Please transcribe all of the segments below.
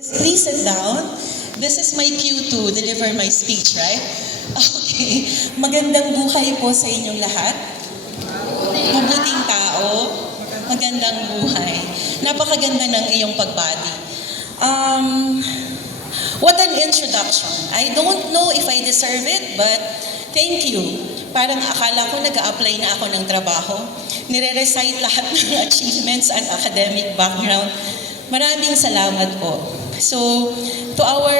Please sit down. This is my cue to deliver my speech, right? Okay. Magandang buhay po sa inyong lahat. Mabuting tao. Magandang buhay. Napakaganda ng iyong pagbati. What an introduction. I don't know if I deserve it, but thank you. Parang akala ko nag-a-apply na ako ng trabaho. Nire-recite lahat ng achievements at academic background. Maraming salamat po. So, to our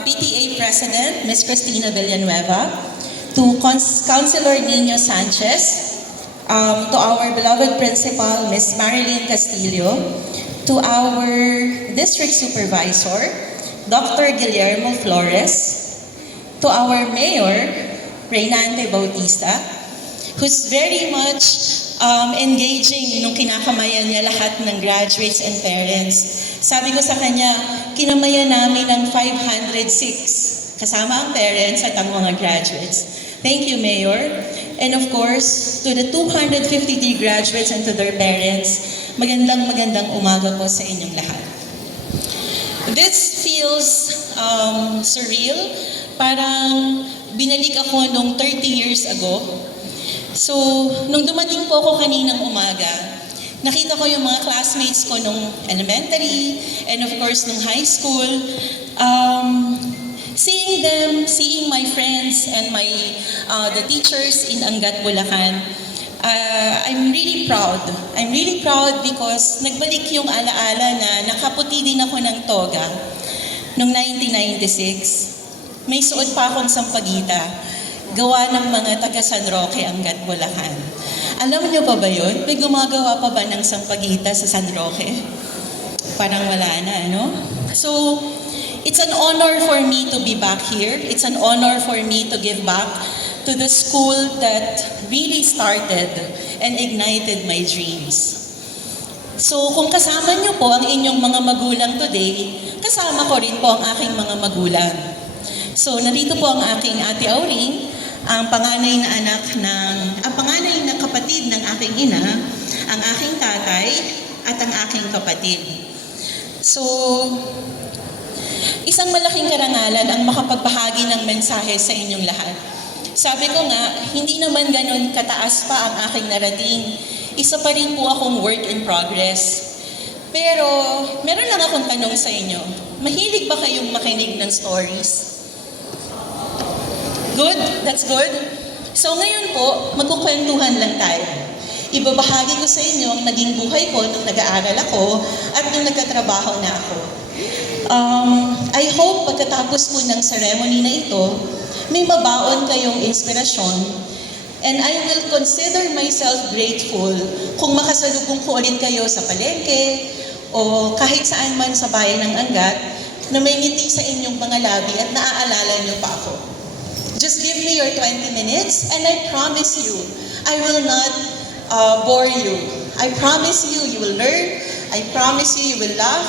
PTA President, Ms. Cristina Villanueva, to Councilor Nino Sanchez, to our beloved Principal, Ms. Marilyn Castillo, to our District Supervisor, Dr. Guillermo Flores, to our Mayor, Reynante Bautista, who's very much engaging nung kinakamayan niya lahat ng graduates and parents. Sabi ko sa kanya, kinamayan namin ng 506, kasama ang parents at ang mga graduates. Thank you, Mayor. And of course, to the 253 graduates and to their parents, magandang umaga po sa inyong lahat. This feels surreal. Parang binalik ako nung 30 years ago. So, nung dumating po ako kaninang umaga, nakita ko yung mga classmates ko nung elementary and of course nung high school. Seeing them, seeing my friends and the teachers in Angat, Bulacan, I'm really proud. I'm really proud because nagbalik yung alaala na nakaputi din ako ng toga noong 1996. May suot pa akong sampagita. Gawa ng mga taga San Roque, Angat, Bulacan. Alam niyo pa ba yun? May gumagawa pa ba ng sampagita sa San Roque? Parang wala na, no? So, it's an honor for me to be back here. It's an honor for me to give back to the school that really started and ignited my dreams. So, kung kasama niyo po ang inyong mga magulang today, kasama ko rin po ang aking mga magulang. So, narito po ang aking Ate Auring, ang panganay na kapatid ng aking ina, ang aking tatay, at ang aking kapatid. So, isang malaking karangalan ang makapagbahagi ng mensahe sa inyong lahat. Sabi ko nga, hindi naman ganun kataas pa ang aking narating. Isa pa rin po akong work in progress. Pero, meron lang akong tanong sa inyo. Mahilig ba kayong makinig ng stories? Good? That's good? So ngayon po, magkukwentuhan lang tayo. Ibabahagi ko sa inyo ang naging buhay ko nung nag-aaral ako at nung nagkatrabaho na ako. I hope pagkatapos po ng ceremony na ito, may mabaon kayong inspirasyon and I will consider myself grateful kung makasalubong ko ulit kayo sa palengke o kahit saan man sa bayan ng Angat na may ngiti sa inyong mga labi at naaalala niyo pa ako. Just give me your 20 minutes and I promise you, I will not bore you. I promise you, you will learn. I promise you, you will laugh.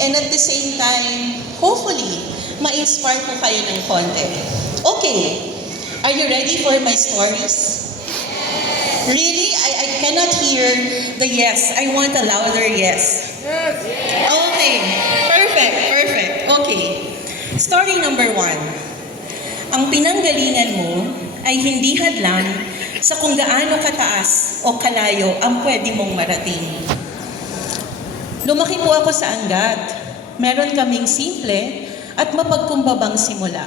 And at the same time, hopefully, ma-inspire ko kayo ng konti. Okay, are you ready for my stories? Really? I cannot hear the yes. I want a louder yes. Okay, perfect. Okay, story number 1. Ang pinanggalingan mo ay hindi hadlang sa kung gaano kataas o kalayo ang pwede mong marating. Lumaki po ako sa Angat. Meron kaming simple at mapagkumbabang simula.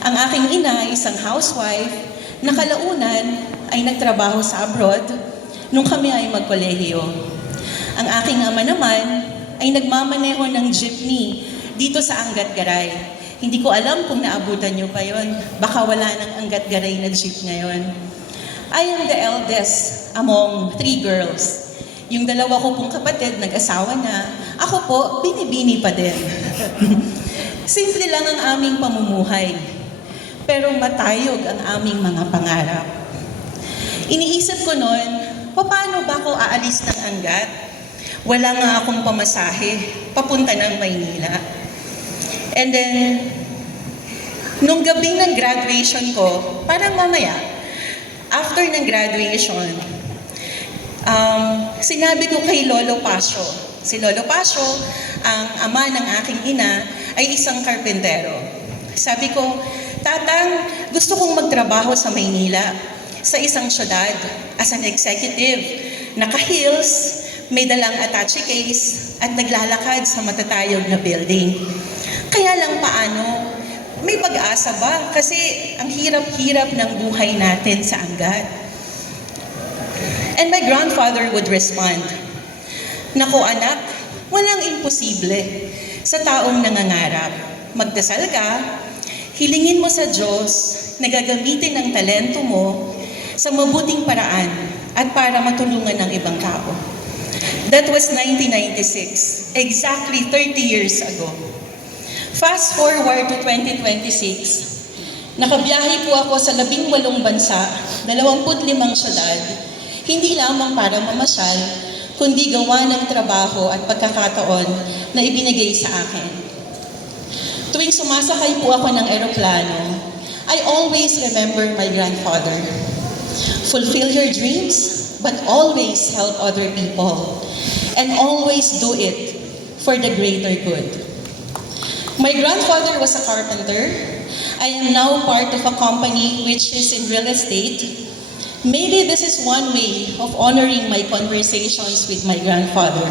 Ang aking ina, isang housewife, na kalaunan ay nagtrabaho sa abroad nung kami ay magkolehiyo. Ang aking ama naman ay nagmamaneho ng jeepney dito sa Angat Garay. Hindi ko alam kung naabutan niyo pa yon. Baka wala ng Angat Garay na jeep ngayon. I am the eldest among 3 girls. Yung dalawa ko pong kapatid, nag-asawa na. Ako po, binibini pa din. Simple lang ang aming pamumuhay. Pero matayog ang aming mga pangarap. Iniisip ko noon, paano ba ako aalis ng Angat? Wala nga akong pamasahe, papunta ng Maynila. And then, nung gabi ng graduation ko, parang mamaya, after ng graduation, sinabi ko kay Lolo Pasio, Si Lolo Pasio ang ama ng aking ina ay isang karpentero. Sabi ko, Tatang, gusto kong magtrabaho sa Maynila, sa isang syudad, as an executive, naka-heels, may dalang attache case, at naglalakad sa matatayog na building. Kaya lang paano? May pag-asa ba? Kasi ang hirap-hirap ng buhay natin sa Angat. And my grandfather would respond, Naku anak, walang imposible sa taong nangangarap. Magdasal ka, hilingin mo sa Diyos na gagamitin ang talento mo sa mabuting paraan at para matulungan ng ibang tao. That was 1996, exactly 30 years ago. Fast forward to 2026, nakabiyahe po ako sa 18 bansa, 25 syudad, hindi lamang para mamasyal, kundi gawa ng trabaho at pagkakataon na ibinigay sa akin. Tuwing sumasakay po ako ng eroplano, I always remember my grandfather. Fulfill your dreams, but always help other people. And always do it for the greater good. My grandfather was a carpenter. I am now part of a company which is in real estate. Maybe this is one way of honoring my conversations with my grandfather.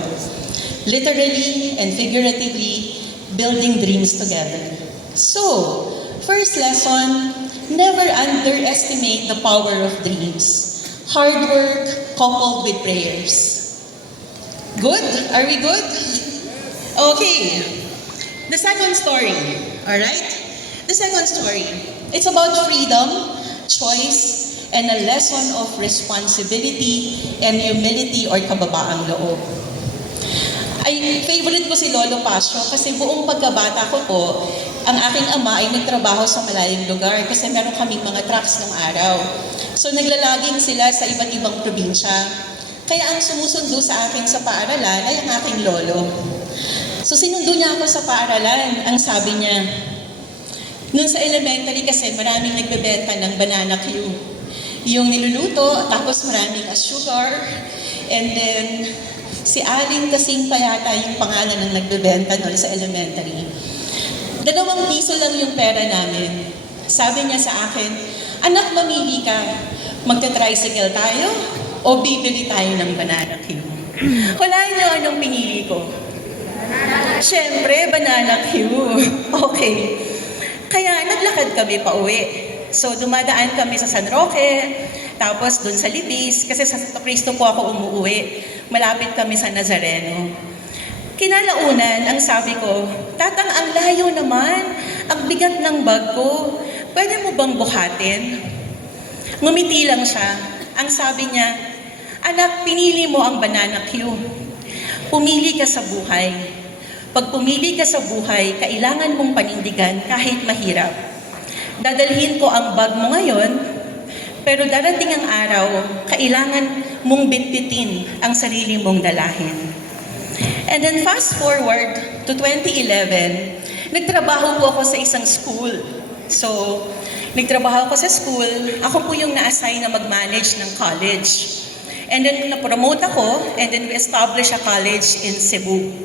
Literally and figuratively, building dreams together. So, first lesson, never underestimate the power of dreams. Hard work coupled with prayers. Good? Are we good? Okay. The second story, all right? The second story, it's about freedom, choice, and a lesson of responsibility and humility or kababaang loob. Ay, favorite ko si Lolo Pasio kasi buong pagkabata ko po, ang aking ama ay nagtrabaho sa malayong lugar kasi meron kaming mga trucks nung araw. So naglalaging sila sa iba't ibang probinsya. Kaya ang sumusundo sa akin sa paaralan ay ang aking lolo. So sinundo niya ako sa paaralan. Ang sabi niya, noon sa elementary kasi maraming nagbebenta ng banana Q. Yung niluluto, tapos maraming sugar, and then si Aling Kasing pa yata yung pangalan ng nagbebenta noon sa elementary. 2 piso lang yung pera namin. Sabi niya sa akin, anak, mamili ka. Magta-tricycle tayo o bibili tayo ng banana Q? Hulaan niyo anong pinili ko. Siyempre, banana Q. Okay. Kaya naglakad kami pa uwi. So dumadaan kami sa San Roque, tapos dun sa Libis, kasi sa Santo Cristo po ako umuwi. Malapit kami sa Nazareno. Kinalaunan, ang sabi ko, Tatang, ang layo naman, ang bigat ng bag ko. Pwede mo bang buhatin? Ngumiti lang siya. Ang sabi niya, anak, pinili mo ang banana Q. Pumili ka sa buhay. Pag pumili ka sa buhay, kailangan mong panindigan kahit mahirap. Dadalhin ko ang bag mo ngayon, pero darating ang araw, kailangan mong bitbitin ang sarili mong dalahin. And then fast forward to 2011, nagtrabaho po ako sa isang school. So, nagtrabaho ako sa school, ako po yung na-assign na mag-manage ng college. And then na-promote ako, and then we established a college in Cebu.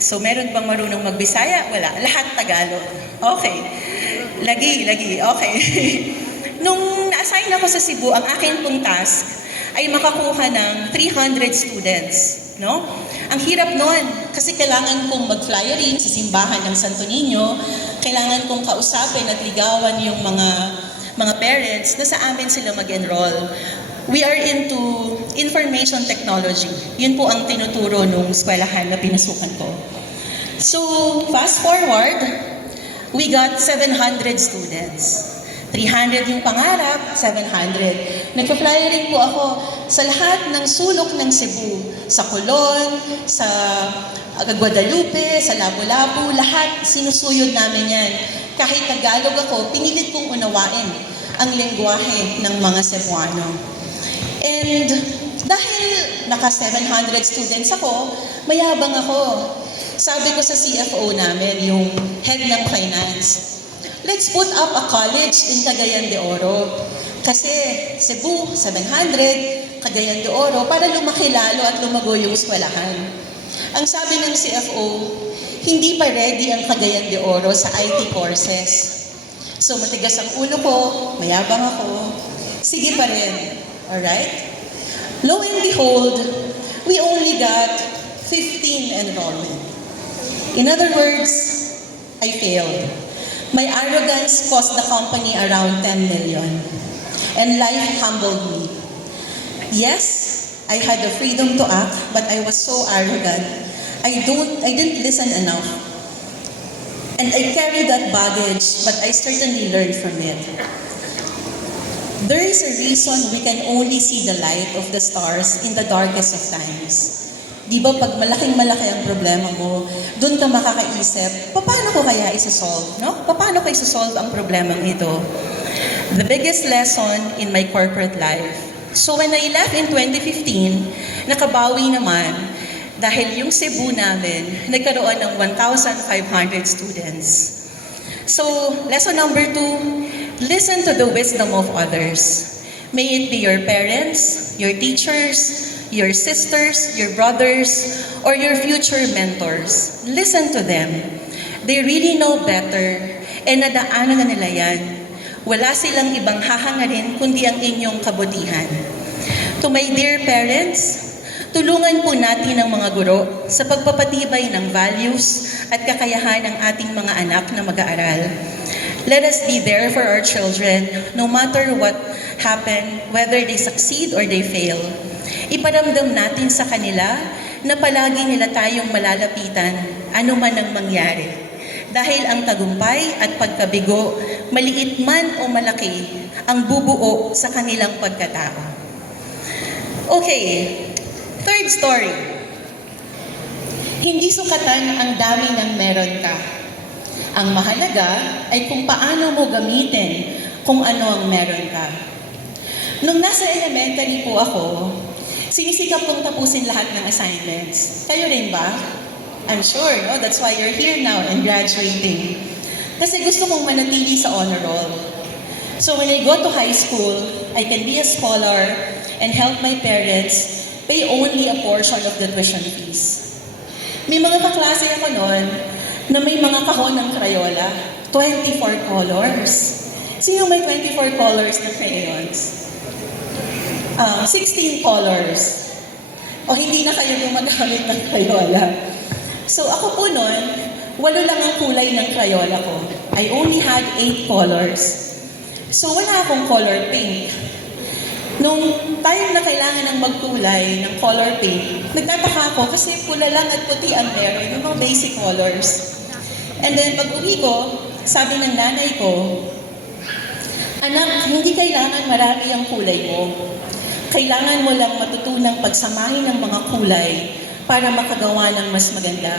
So, meron bang marunong magbisaya? Wala. Lahat Tagalog. Okay. Lagi. Okay. Nung na-assign ako sa Cebu, ang akin pong task ay makakuha ng 300 students. No? Ang hirap noon kasi kailangan kong mag-flyering sa simbahan ng Santo Niño, kailangan kong kausapin at ligawan yung mga parents na sa amin sila mag-enroll. We are into information technology. Yun po ang tinuturo nung eskwelahan na pinasukan ko. So, fast forward, we got 700 students. 300 yung pangarap, 700. Nagpa-flyering po ako sa lahat ng sulok ng Cebu. Sa Colon, sa Guadalupe, sa Lapu-Lapu, lahat sinusuyod namin yan. Kahit Tagalog ako, pinilit kong unawain ang lengguwahe ng mga Cebuano. And dahil naka 700 students ako, mayabang ako. Sabi ko sa CFO namin, yung head ng finance, let's put up a college in Cagayan de Oro. Kasi Cebu, 700, Cagayan de Oro, para lumaki lalo at lumago yung eskwelahan. Ang sabi ng CFO, hindi pa ready ang Cagayan de Oro sa IT courses. So matigas ang ulo ko, mayabang ako, sige pa rin. Alright? Lo and behold, we only got 15 enrollment. In other words, I failed. My arrogance cost the company around 10 million. And life humbled me. Yes, I had the freedom to act, but I was so arrogant. I didn't listen enough. And I carried that baggage, but I certainly learned from it. There is a reason we can only see the light of the stars in the darkest of times. Di ba pag malaking-malaki ang problema mo, doon ka makakaisip, paano ko kaya isa-solve? No? Paano ko isa-solve ang problemang ito? The biggest lesson in my corporate life. So when I left in 2015, nakabawi naman dahil yung Cebu namin, nagkaroon ng 1,500 students. So, lesson number 2, listen to the wisdom of others. May it be your parents, your teachers, your sisters, your brothers, or your future mentors. Listen to them. They really know better, and nadaanan na nila yan. Wala silang ibang hahangarin kundi ang inyong kabutihan. To my dear parents, tulungan po natin ang mga guro sa pagpapatibay ng values at kakayahan ng ating mga anak na mag-aaral. Let us be there for our children, no matter what happen, whether they succeed or they fail. Iparamdam natin sa kanila na palagi nila tayong malalapitan, ano man ang mangyari. Dahil ang tagumpay at pagkabigo, maliit man o malaki, ang bubuo sa kanilang pagkatao. Okay, third story. Hindi sukatan ang dami ng meron ka. Ang mahalaga ay kung paano mo gamitin kung ano ang meron ka. Nung nasa elementary po ako, sinisikap kong tapusin lahat ng assignments. Kayo rin ba? I'm sure, no? That's why you're here now and graduating. Kasi gusto kong manatili sa honor roll. So when I go to high school, I can be a scholar and help my parents pay only a portion of the tuition fees. May mga kaklase ako noon na may mga kahon ng Crayola, 24 colors. Sino may 24 colors na crayons? 16 colors. O hindi na kayo gumagamit ng Crayola. So ako po noon, 8 lang ang kulay ng Crayola ko. I only had 8 colors. So wala akong color pink. Nung time na kailangan ng magkulay ng color pink, nagtataka ako kasi pula lang at puti ang meron, yung mga basic colors. And then pag-uwi ko, sabi ng nanay ko, anak, hindi kailangan marami ang kulay mo. Kailangan mo lang matutunang pagsamahin ng mga kulay para makagawa ng mas maganda.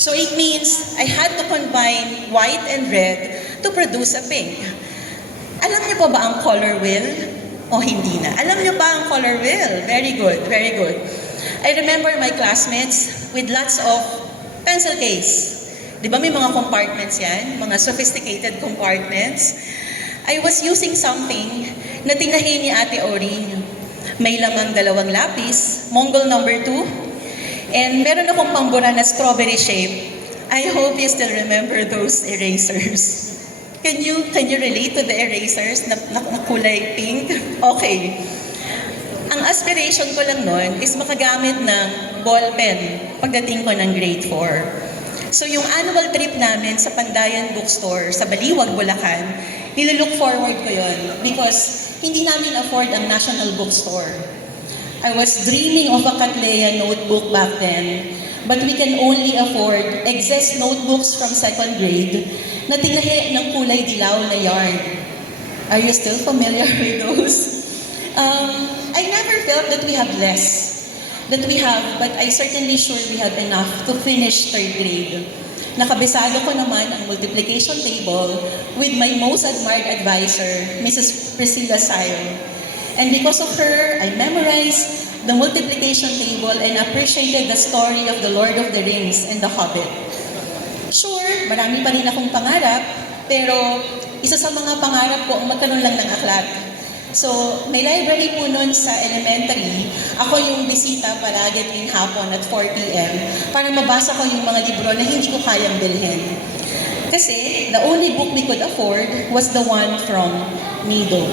So it means I had to combine white and red to produce a pink. Alam niyo pa ba ang color wheel? O hindi na? Alam niyo ba ang color wheel? Very good, very good. I remember my classmates with lots of pencil case. Di ba may mga compartments yan? Mga sophisticated compartments. I was using something na tinahi ni Ate Orin. May lamang 2 lapis, Mongol number 2, and meron akong pambura na strawberry shape. I hope you still remember those erasers. Can you relate to the erasers na kulay pink? Okay. Ang aspiration ko lang noon is makagamit ng ball pen pagdating ko ng grade 4. So yung annual trip namin sa Pandayan Bookstore sa Baliwag, Bulacan, nililook forward ko yun because hindi namin afford ang National Bookstore. I was dreaming of a Cattleya notebook back then, but we can only afford excess notebooks from 2nd grade na tinahi ng kulay dilaw na yarn. Are you still familiar with those? I never felt that we have less. But I certainly sure we had enough to finish 3rd grade. Nakabisado ko naman ang multiplication table with my most admired advisor, Mrs. Priscilla Sayo. And because of her, I memorized the multiplication table and appreciated the story of the Lord of the Rings and the Hobbit. Sure, marami pa rin akong pangarap, pero isa sa mga pangarap ko ang magkaroon lang ng aklat. So, may library po noon sa elementary. Ako yung bisita palagi tuwing hapon at 4 p.m. para mabasa ko yung mga libro na hindi ko kayang bilhin. Kasi, the only book we could afford was the one from Nido.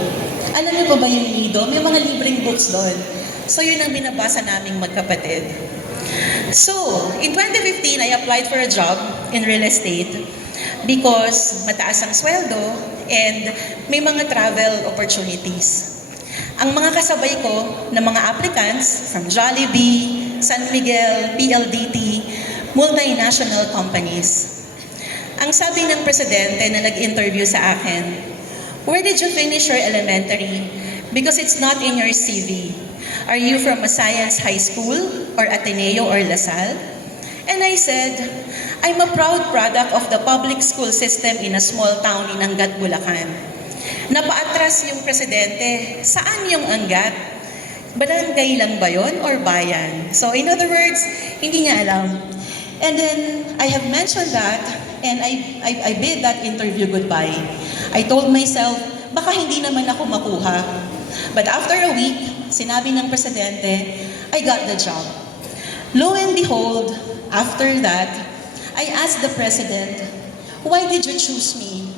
Alam niyo pa ba yung Nido? May mga libreng books doon. So, yun ang binabasa naming magkapatid. So, in 2015, I applied for a job in real estate because mataas ang sweldo and may mga travel opportunities. Ang mga kasabay ko na mga applicants from Jollibee, San Miguel, PLDT, multinational companies. Ang sabi ng presidente na nag-interview sa akin, "Where did you finish your elementary? Because it's not in your CV. Are you from a science high school or Ateneo or LaSalle?" And I said, "I'm a proud product of the public school system in a small town in Angat, Bulacan." Napaatras yung presidente, saan yung Angat? Barangay lang ba yun or bayan? So in other words, hindi niya alam. And then I have mentioned that and I bid that interview goodbye. I told myself, baka hindi naman ako makuha. But after a week, sinabi ng presidente, I got the job. Lo and behold, after that, I asked the president, why did you choose me?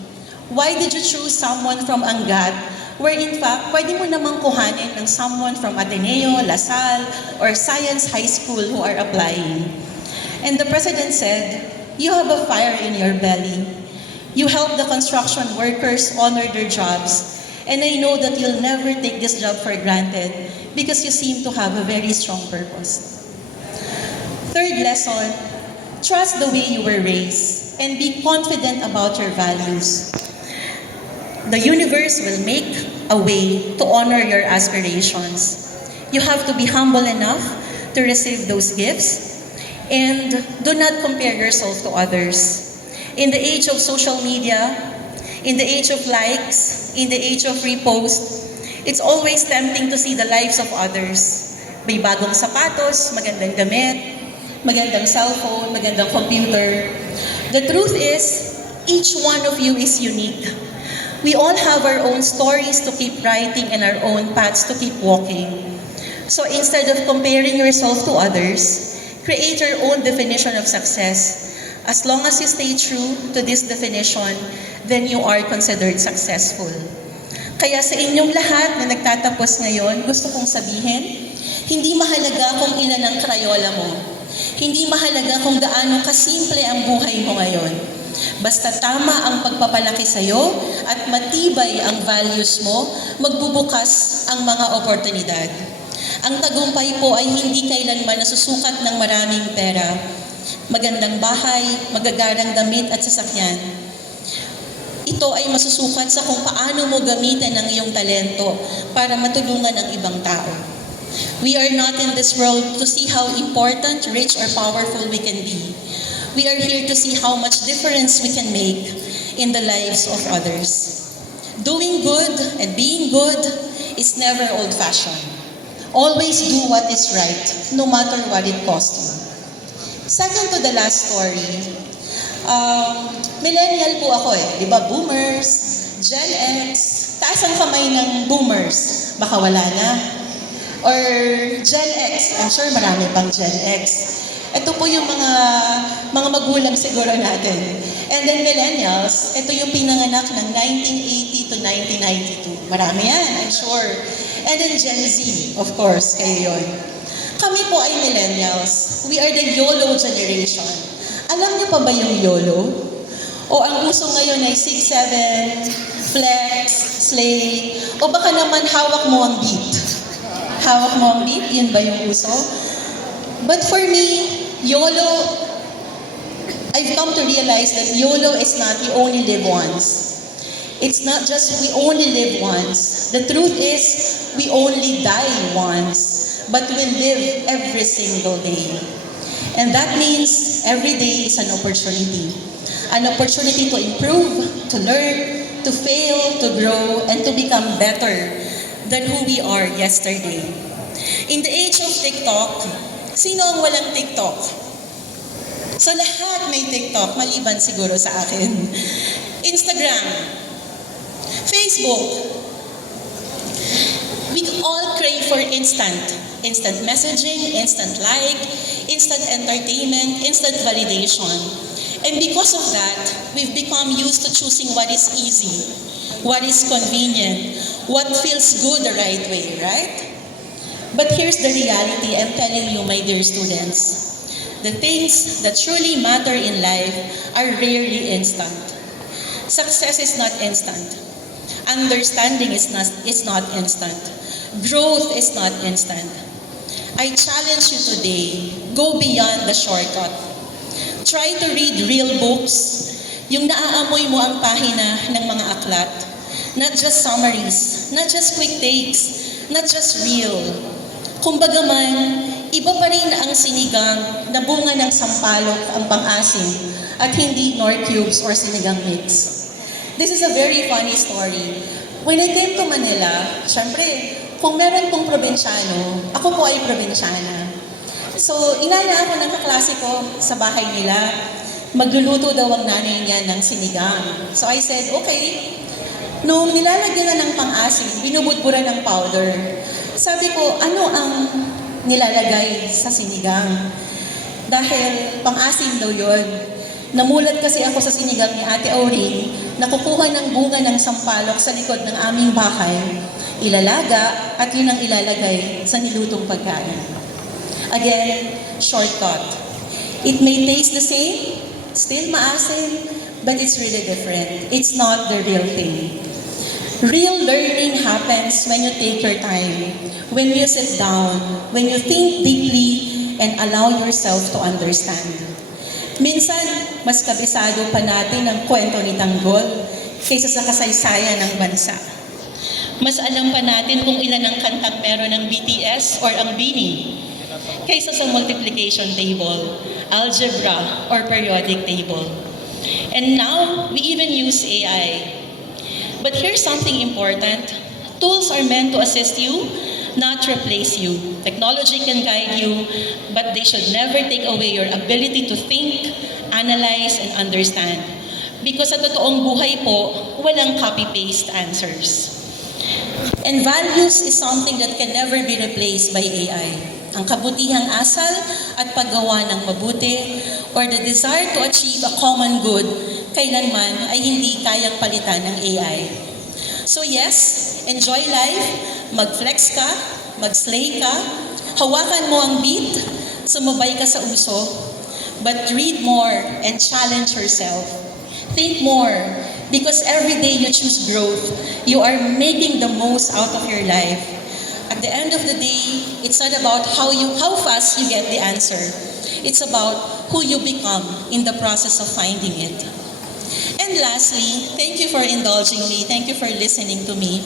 Why did you choose someone from Angat, where in fact, pwede mo namang kuhanin ng someone from Ateneo, LaSalle, or Science High School who are applying? And the president said, you have a fire in your belly. You help the construction workers honor their jobs. And I know that you'll never take this job for granted because you seem to have a very strong purpose. Third lesson, trust the way you were raised and be confident about your values. The universe will make a way to honor your aspirations. You have to be humble enough to receive those gifts and do not compare yourself to others. In the age of social media, in the age of likes, in the age of repost, it's always tempting to see the lives of others. May bagong sapatos, magandang damit, magandang cellphone, magandang computer. The truth is, each one of you is unique. We all have our own stories to keep writing and our own paths to keep walking. So instead of comparing yourself to others, create your own definition of success. As long as you stay true to this definition, then you are considered successful. Kaya sa inyong lahat na nagtatapos ngayon, gusto kong sabihin, hindi mahalaga kung ilan ang krayola mo. Hindi mahalaga kung gaano kasimple ang buhay mo ngayon. Basta tama ang pagpapalaki sa'yo at matibay ang values mo, magbubukas ang mga oportunidad. Ang tagumpay po ay hindi kailanman nasusukat ng maraming pera, magandang bahay, magagarang damit at sasakyan. Ito ay masusukat sa kung paano mo gamitin ang iyong talento para matulungan ang ibang tao. We are not in this world to see how important, rich, or powerful we can be. We are here to see how much difference we can make in the lives of others. Doing good and being good is never old-fashioned. Always do what is right, no matter what it costs you. Second to the last story, millennial po ako di ba? Boomers, Gen X, taas ang kamay ng boomers, baka wala na. Or Gen X, I'm sure marami pang Gen X. Ito po yung mga magulang siguro natin. And then millennials, ito yung pinanganak ng 1980 to 1992. Marami yan, I'm sure. And then Gen Z, of course, kayo yun. Kami po ay millennials. We are the YOLO generation. Alam niyo pa ba yung YOLO? O ang uso ngayon ay 6-7, flex, slay, o baka naman hawak mo ang beat. Hawak mo ang beat, yun ba yung uso? But for me, YOLO, I've come to realize that YOLO is not you only live once. It's not just we only live once. The truth is, we only die once, but we live every single day. And that means every day is an opportunity. An opportunity to improve, to learn, to fail, to grow, and to become better than who we are yesterday. In the age of TikTok, sino ang walang TikTok? So lahat may TikTok, maliban siguro sa akin. Instagram, Facebook. We all crave for instant messaging, instant like, instant entertainment, instant validation. And because of that, we've become used to choosing what is easy, what is convenient, what feels good the right way, right? But here's the reality I'm telling you, my dear students. The things that truly matter in life are rarely instant. Success is not instant. Understanding is not instant. Growth is not instant. I challenge you today, go beyond the shortcut. Try to read real books, yung naaamoy mo ang pahina ng mga aklat. Not just summaries, not just quick takes, not just real. Kumbaga man, iba pa rin ang sinigang na bunga ng sampalok ang pang-asim at hindi nor cubes or sinigang mix. This is a very funny story. When I came to Manila, syempre, kung meron pong probinsyano, ako po ay probinsyana. So, inala ako ng kaklase ko sa bahay nila, magluluto daw ang nanay niya ng sinigang. So I said, okay. Nung nilalagyan na ng pang-asim, binubudburan ng powder. Sabi ko, ano ang nilalagay sa sinigang? Dahil pang-asim daw yun. Namulat kasi ako sa sinigang ni Ate Auring na kukuha ng bunga ng sampalok sa likod ng aming bahay, ilalaga at yun ang ilalagay sa nilutong pagkain. Again, shortcut. It may taste the same, still maasim, but it's really different. It's not the real thing. Real learning happens when you take your time, when you sit down, when you think deeply and allow yourself to understand. Minsan, mas kabisado pa natin ang kwento ni Tanggol kaysa sa kasaysayan ng bansa. Mas alam pa natin kung ilan ang kantang meron ng BTS or ang BINI kaysa sa multiplication table, algebra, or periodic table. And now, we even use AI. But here's something important. Tools are meant to assist you, not replace you. Technology can guide you, but they should never take away your ability to think, analyze, and understand. Because sa totoong buhay po, walang copy-paste answers. And values is something that can never be replaced by AI. Ang kabutihang asal at paggawa ng mabuti or the desire to achieve a common good kailanman ay hindi kayang palitan ng AI. So yes, enjoy life, mag-flex ka, mag-slay ka, hawakan mo ang beat, sumabay ka sa uso, but read more and challenge yourself. Think more, because every day you choose growth, you are making the most out of your life. At the end of the day, it's not about how fast you get the answer. It's about who you become in the process of finding it. And lastly, thank you for indulging me. Thank you for listening to me.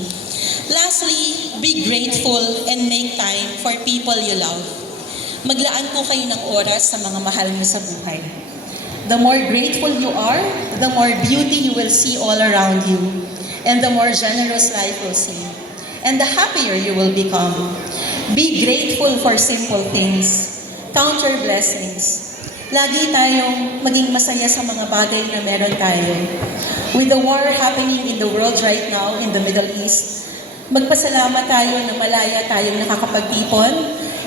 Lastly, be grateful and make time for people you love. Maglaan po kayo ng oras sa mga mahal mo sa buhay. The more grateful you are, the more beauty you will see all around you, and the more generous life will see, and the happier you will become. Be grateful for simple things. Count your blessings. Lagi tayong maging masaya sa mga bagay na meron tayo. With the war happening in the world right now in the Middle East, magpasalamat tayo na malaya tayong nakakapagtipon.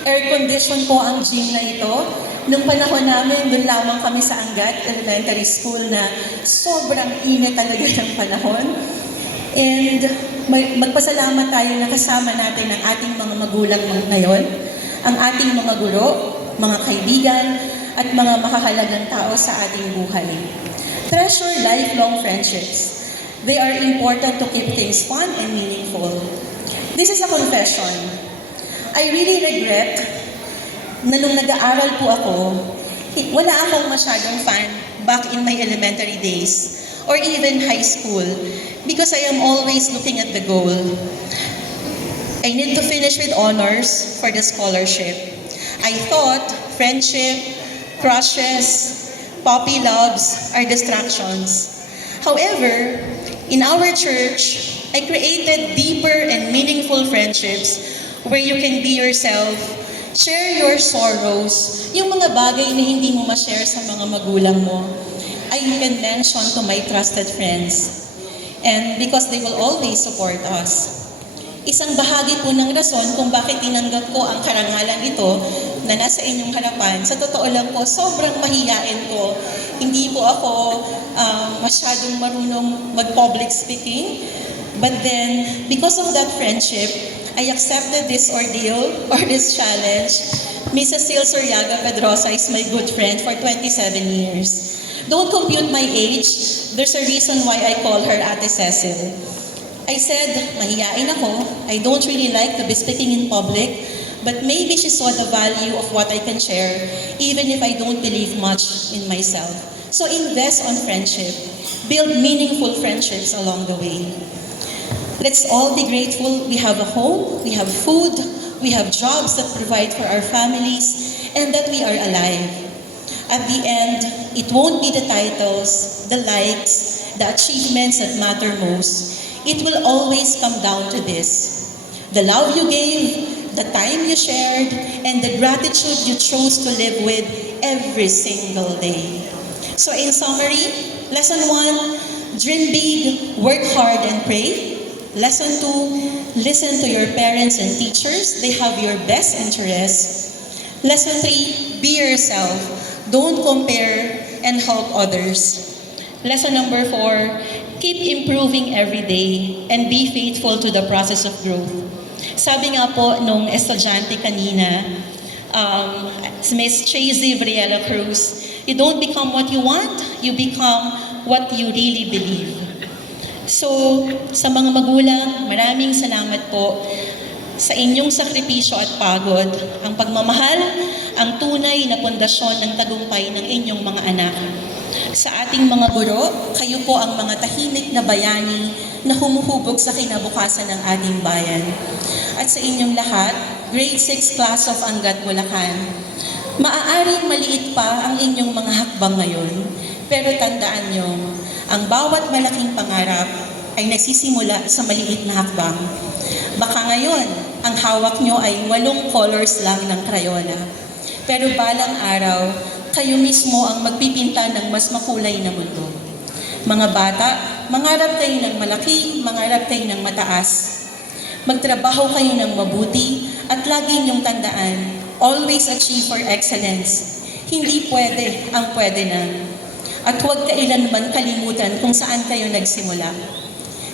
Air condition po ang gym na ito. Nung panahon namin, doon lamang kami sa Angat Elementary School na sobrang init talaga ng panahon. And magpasalamat tayo na kasama natin ang ating mga magulang ngayon, ang ating mga guro, mga kaibigan, at mga makahalagang tao sa ating buhay. Treasure lifelong friendships. They are important to keep things fun and meaningful. This is a confession. I really regret na nung nag-aaral po ako, wala akong masyadong fan back in my elementary days or even high school because I am always looking at the goal. I need to finish with honors for the scholarship. I thought friendship, crushes, puppy loves are distractions. However, in our church, I created deeper and meaningful friendships where you can be yourself, share your sorrows, yung mga bagay na hindi mo ma-share sa mga magulang mo, I can mention to my trusted friends. And because they will always support us. Isang bahagi po ng rason kung bakit tinanggap ko ang karangalan ito na nasa inyong harapan. Sa totoo lang po, sobrang mahiyain ko. Hindi po ako masyadong marunong mag-public speaking. But then, because of that friendship, I accepted this ordeal or this challenge. Mrs. Sil Suryaga Pedrosa is my good friend for 27 years. Don't compute my age. There's a reason why I call her Ate Cecil. I said, mahiyain ako. I don't really like to be speaking in public, but maybe she saw the value of what I can share, even if I don't believe much in myself. So invest on friendship. Build meaningful friendships along the way. Let's all be grateful we have a home, we have food, we have jobs that provide for our families, and that we are alive. At the end, it won't be the titles, the likes, the achievements that matter most. It will always come down to this: the love you gave, the time you shared, and the gratitude you chose to live with every single day. So in summary, lesson 1, dream big, work hard and pray. Lesson 2, listen to your parents and teachers. They have your best interests. Lesson 3, be yourself. Don't compare and help others. Lesson number 4, keep improving every day and be faithful to the process of growth. Sabi nga po nung estudyante kanina, Miss Chasey Vriela Cruz, you don't become what you want, you become what you really believe. So, sa mga magulang, maraming salamat po sa inyong sakripisyo at pagod. Ang pagmamahal, ang tunay na pundasyon ng tagumpay ng inyong mga anak. Sa ating mga guro, kayo po ang mga tahimik na bayani na humuhubog sa kinabukasan ng ating bayan. At sa inyong lahat, Grade 6 Class of Angat Bulacan, maaaring maliit pa ang inyong mga hakbang ngayon, pero tandaan nyo, ang bawat malaking pangarap ay nagsisimula sa maliit na hakbang. Baka ngayon, ang hawak nyo ay 8 colors lang ng krayola. Pero balang araw, kayo mismo ang magpipinta ng mas makulay na mundo. Mga bata, mangarap kayo ng malaki, mangarap kayo ng mataas. Magtrabaho kayo ng mabuti at lagi niyong tandaan, always achieve for excellence. Hindi pwede ang pwede na. At huwag kailanman kalimutan kung saan kayo nagsimula.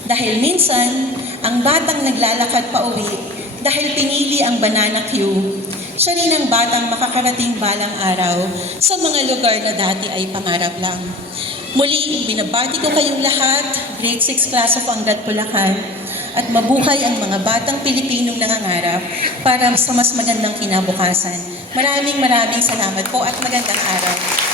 Dahil minsan, ang batang naglalakad pa uwi dahil pinili ang banana queue, siya rin ang batang makakarating balang araw sa mga lugar na dati ay pangarap lang. Muli, binabati ko kayong lahat, Grade 6 Class of Angat Bulacan, at mabuhay ang mga batang Pilipinong nangangarap para sa mas magandang kinabukasan. Maraming salamat po at magandang araw.